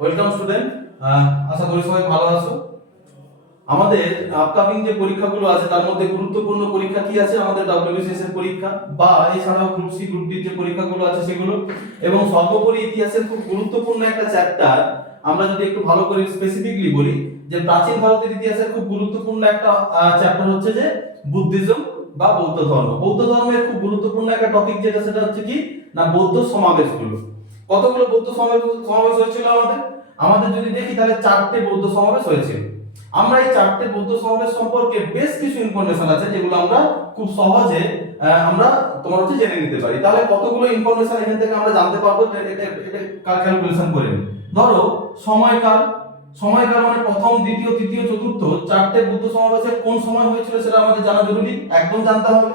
Welcome student. আশা করি সবাই ভালো আছো। আমাদের আপকামিং যে পরীক্ষাগুলো আছে তার মধ্যে গুরুত্বপূর্ণ পরীক্ষা কি আছে? আমাদের ডব্লিউবিসিএস এর পরীক্ষা বা এছাড়াও গ্রুপ সি গ্রুপ ডি যে পরীক্ষাগুলো আছে সেগুলো, এবং সর্বোপরি ইতিহাসের খুব গুরুত্বপূর্ণ একটা চ্যাপ্টার। আমরা যদি একটু ভালো করে স্পেসিফিকলি বলি যে প্রাচীন ভারতের ইতিহাসের খুব গুরুত্বপূর্ণ একটা চ্যাপ্টার হচ্ছে যে বুদ্ধিজম বা বৌদ্ধ ধর্ম। বৌদ্ধ ধর্মের খুব গুরুত্বপূর্ণ একটা টপিক যেটা, সেটা হচ্ছে কি না বৌদ্ধ সমাবেশগুলো। কতগুলো বৌদ্ধ সমাবেশ হয়েছিল আমাদের? আমাদের যদি দেখি তাহলে 4টে বৌদ্ধ সমাবেশ হয়েছিল। আমরা এই 4টে বৌদ্ধ সমাবেশ সম্পর্কে বেশ কিছু ইনফরমেশন আছে যেগুলো আমরা খুব সহজে আমরা তোমার হচ্ছে জেনে নিতে পারি। তাহলে কতগুলো ইনফরমেশন এখান থেকে আমরা জানতে পারবো, এটা ক্যালকুলেশন করে নিই। ধরো সময়কাল, সময়কাল মানে প্রথম, দ্বিতীয়, তৃতীয়, চতুর্থ 4টে বৌদ্ধ সমাবেশের কোন সময় হয়েছিল সেটা আমাদের জানা জরুরি, একদম জানতে হবে।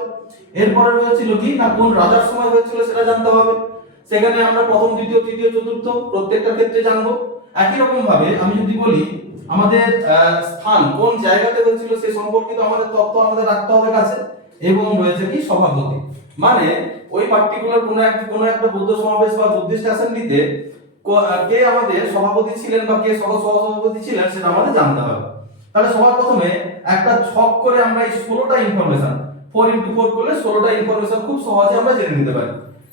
এরপরে রয়েছিল কি না কোন রাজার সময় হয়েছিল সেটা জানতে হবে। সেখানে আমরা প্রথম, দ্বিতীয়, তৃতীয়, চতুর্থ প্রত্যেকটা ক্ষেত্রে জানবো। একই রকম ভাবে আমি যদি বলি আমাদের স্থান কোন জায়গাতে হয়েছিল সে সম্পর্কিত আমাদের তথ্য আমাদের রাখতে হবে কাছে। এবং রয়েছে কি সভাপতি, মানে ওই পার্টিকুলার কোনো একটা বৌদ্ধ সমাবেশ বা বুদ্ধিস্ট অ্যাসেম্বলিতে কে আমাদের সভাপতি ছিলেন বা কে সহসভাপতি ছিলেন সেটা আমাদের জানতে হবে। তাহলে সবার প্রথমে একটা ছক করে আমরা এই 16টা ইনফরমেশন 4x4 করলে 16টা ইনফরমেশন খুব সহজে আমরা জেনে নিতে পারি।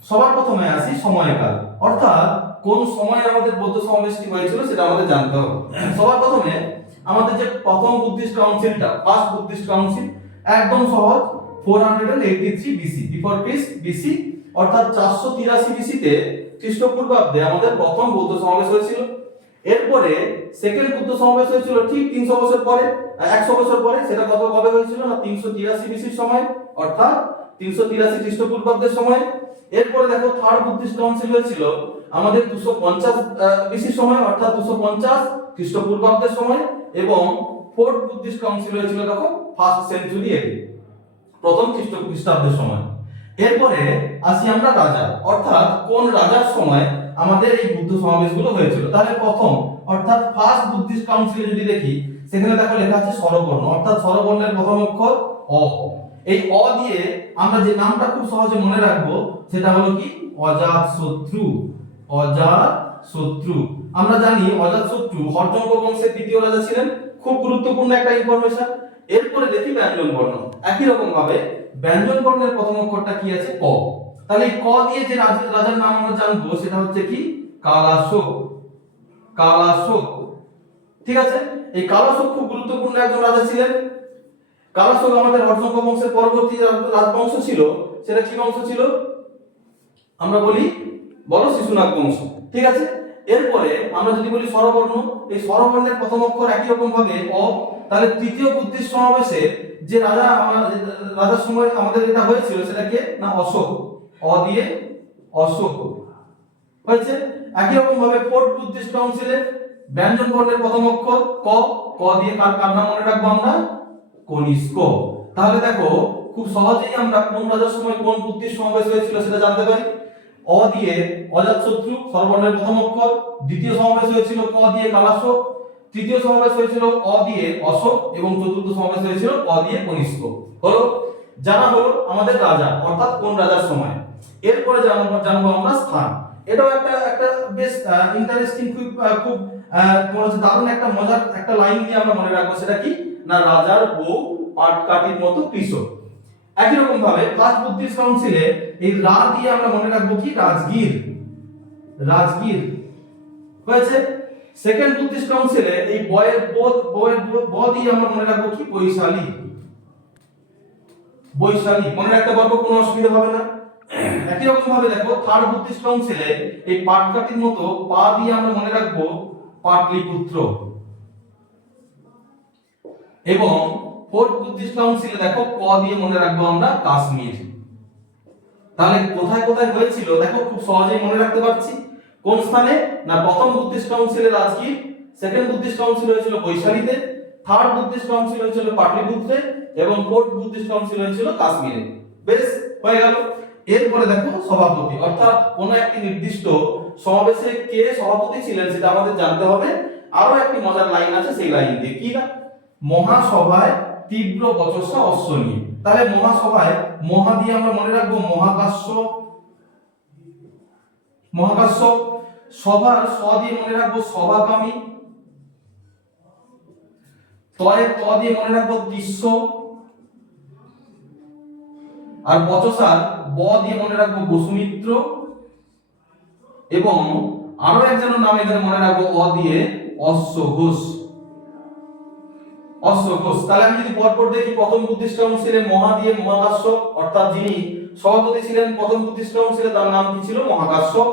সবার প্রথমে আসি সময়কাল, অর্থাৎ কোন সময়ে আমাদের বৌদ্ধ সমাবেশটি হয়েছিল সেটা আমাদের জানতে হবে। সবার প্রথমে আমাদের যে প্রথম বুদ্ধিস্ট কাউন্সিলটা, ফার্স্ট বুদ্ধিস্ট কাউন্সিল, একদম সহজ, 483 বিসি, বিফোর ক্রিস্ট বিসি, অর্থাৎ 483 বিসিতে খ্রিস্টপূর্বাব্দে আমাদের প্রথম বৌদ্ধ সমাবেশ হয়েছিল। এরপরে সেকেন্ড বৌদ্ধ সমাবেশ হয়েছিল ঠিক 300 বছর পরে, 100 বছর পরে। সেটা কবে হয়েছিল না 383 বিসির সময়, অর্থাৎ 383 খ্রিস্টপূর্বাব্দের সময়। এরপরে দেখো থার্ড বুদ্ধিস্ট কাউন্সিল হয়েছিল আমাদের 250 বিসির সময়, অর্থাৎ 250 খ্রিস্টপূর্বাব্দের সময়। এবং ফোর্থ বুদ্ধিস্ট কাউন্সিল হয়েছিল দেখো ফার্স্ট সেঞ্চুরি এডি, প্রথম খ্রিস্টাব্দের সময়। এরপরে আসি আমরা রাজা, অর্থাৎ কোন রাজার সময় আমাদের এই বুদ্ধ সমাবেশগুলো হয়েছিল। তাহলে প্রথম অর্থাৎ ফার্স্ট বুদ্ধিস্ট কাউন্সিলে যদি দেখি সেখানে দেখো লেখা আছে স্বরবর্ণ, অর্থাৎ স্বরবর্ণের প্রথম অক্ষর অ। এই অ দিয়ে আমরা যে নামটা খুব সহজে মনে রাখবো সেটা হলো কি অজাতশত্রু। অজাতশত্রু, আমরা জানি অজাতশত্রু হর্যঙ্ক বংশের দ্বিতীয় রাজা ছিলেন, খুব গুরুত্বপূর্ণ একটা ইনফরমেশন। এরপরে দেখি ব্যঞ্জন বর্ণ। একই রকম ভাবে ব্যঞ্জন বর্ণের প্রথম অক্ষরটা কি আছে ক। তাহলে ক দিয়ে যে রাজার নাম আমরা জানবো সেটা হচ্ছে কি কালাশোক। কালাশোক, ঠিক আছে। এই কালাশোক খুব গুরুত্বপূর্ণ একজন রাজা ছিলেন। কালাশোক আমাদের হর্যঙ্ক বংশের পরবর্তী রাজবংশ ছিল। সেটা কি বংশ ছিল? আমরা বলি বলো শিশুনাগ বংশ, ঠিক আছে। এরপরে আমরা যদি বলি স্বরবর্ণ, এই স্বরবর্ণের প্রথম অক্ষর একই রকম ভাবে অ। তাহলে তৃতীয় বুদ্ধিস্ট সমাবেশে যে রাজার সময় আমাদের এটা হয়েছিল সেটা কে না অশোক। অ দিয়ে অশোক হয়েছে। একই রকম ভাবে ফোর্থ বুদ্ধিস্ট কাউন্সিলে ব্যঞ্জন বর্ণের প্রথম অক্ষর ক। ক দিয়ে কার নাম মনে রাখবো আমরা? কনিষ্ক। তাহলে দেখো খুব সহজেই আমরা কোন রাজার সময় কোন বুদ্ধিস্ট সমাবেশ হয়েছিল সেটা জানতে পারি। অ দিয়ে অজাতশত্রু, স্বরবর্ণের প্রথম অক্ষর। দ্বিতীয় সমাবেশ হয়েছিল ক দিয়ে কালাশোক। তৃতীয় সমাবেশ হয়েছিল অ দিয়ে অশোক, এবং চতুর্থ সমাবেশ হয়েছিল অ দিয়ে কনিষ্ক। হলো, জানা হলো আমাদের রাজা, অর্থাৎ কোন রাজার সময়। এরপরে জানবো আমরা স্থান। এটাও একটা বেশ ইন্টারেস্টিং, খুব দারুণ একটা মজার একটা লাইন দিয়ে আমরা মনে রাখবো। সেটা কি না রাজার বউ পাটকাঠির মতো কৃষক। একই রকম ভাবে ফার্স্ট বুদ্ধিস্ট কাউন্সিলে এই রা দিয়ে আমরা মনে রাখবো কি রাজগীর। রাজগীর হয়েছে। সেকেন্ড বুদ্ধিস্ট কাউন্সিলে এই ব দিয়ে আমরা মনে রাখবো কি বৈশালী। বৈশালী মনে রাখতে পারবো, কোনো অসুবিধা হবে না। একই রকম ভাবে দেখো থার্ড বুদ্ধিস্ট কাউন্সিলে এই পাটকাঠির মতো পা দিয়ে আমরা মনে রাখবো পাটলিপুত্র। এবং ফোর্থ বুদ্ধিস্ট কাউন্সিলে দেখো ক দিয়ে মনে রাখবো আমরা কাশ্মীর। তাহলে কোথায় কোথায় হয়েছিল দেখো খুব সহজেই মনে রাখতে পারছি। কোন স্থানে না প্রথম বুদ্ধিস্ট কাউন্সিলে রাজগীর, সেকেন্ড বুদ্ধিস্ট কাউন্সিল হয়েছিল বৈশালীতে, থার্ড বুদ্ধিস্ট কাউন্সিল হয়েছিল পাটলিপুত্রে, এবং ফোর্থ বুদ্ধিস্ট কাউন্সিল হয়েছিল কাশ্মীরে। বেশ, হয়ে গেল। এরপরে দেখো সভাপতি, অর্থাৎ কোন একটি নির্দিষ্ট সমাবেশে কে সভাপতি ছিলেন সেটা আমাদের জানতে হবে। আরো একটি মজার লাইন আছে, সেই লাইন দিয়ে কি না মহাসভায় তীব্র বচসা অশ্ব নিয়ে। তাহলে মহাসভায় মহা দিয়ে আমরা মনে রাখবো মহাকাশ্য। মহাকাশ্য সভার স দিয়ে মনে রাখবো সভাকামী, তয়ের ত দিয়ে মনে রাখবো তিস্য, আর বচসার ব দিয়ে মনে রাখবো বসুমিত্র, এবং আরো একজনের নাম এখানে মনে রাখবো অ দিয়ে অশ্বঘোষ। অশ্বঘোষ। তাহলে আমি যদি পরপর দেখি, প্রথম বুদ্ধিস্ট কাউন্সিলে মহা দিয়ে মহাকাশ্যপ, অর্থাৎ যিনি সভাপতি ছিলেন প্রথম বুদ্ধিস্ট কাউন্সিলে, তার নাম কি ছিল? মহাকাশ্যপ।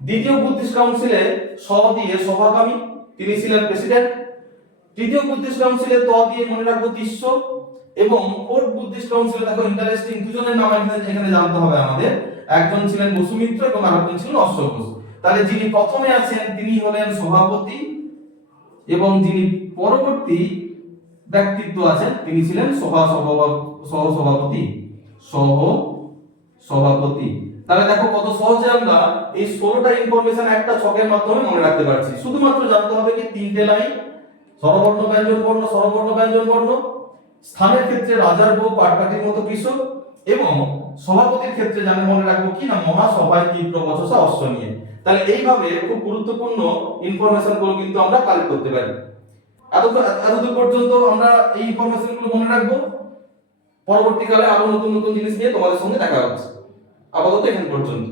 দ্বিতীয় বুদ্ধিস্ট কাউন্সিলে স দিয়ে সভাকামী, তিনি ছিলেন প্রেসিডেন্ট। তৃতীয় বুদ্ধিস্ট কাউন্সিলে ত দিয়ে মনে রাখবো তিস্য, এবং ফোর্থ বুদ্ধিস্ট কাউন্সিলে দেখো ইন্টারেস্টিং, দুজনের নাম এখানে জানতে হবে আমাদের। একজন ছিলেন বসুমিত্র এবং আরেকজন ছিলেন অশ্বঘোষ। তাহলে যিনি প্রথমে আছেন তিনি হলেন সভাপতি, এবং যিনি পরবর্তী ব্যক্তিত্ব আছেন তিনি ছিলেন সহসভাপতি। সহসভাপতি। তাহলে দেখো কত সহজে আমরা এই 16টা ইনফরমেশন একটা ছকের মাধ্যমে মনে রাখতে পারছি। শুধুমাত্র জানতে হবে কি তিনটে লাইন, স্বরবর্ণ ব্যঞ্জন বর্ণ, স্বরবর্ণ ব্যঞ্জন বর্ণ, স্থানের ক্ষেত্রে রাজার বউ পাটকাঠির মতো কৃষক, এবং সভাপতির ক্ষেত্রে জানে মনে রাখবো কি না মহাসভায় তীব্র বচসা অশ্ব নিয়ে। তাহলে এইভাবে খুব গুরুত্বপূর্ণ ইনফরমেশন গুলো কিন্তু আমরা কালেক্ট করতে পারি। এতদূর পর্যন্ত আমরা এই ইনফরমেশন গুলো মনে রাখবো। পরবর্তীকালে আরো নতুন নতুন জিনিস নিয়ে তোমাদের সঙ্গে দেখা হচ্ছে। আপাতত এখান পর্যন্ত।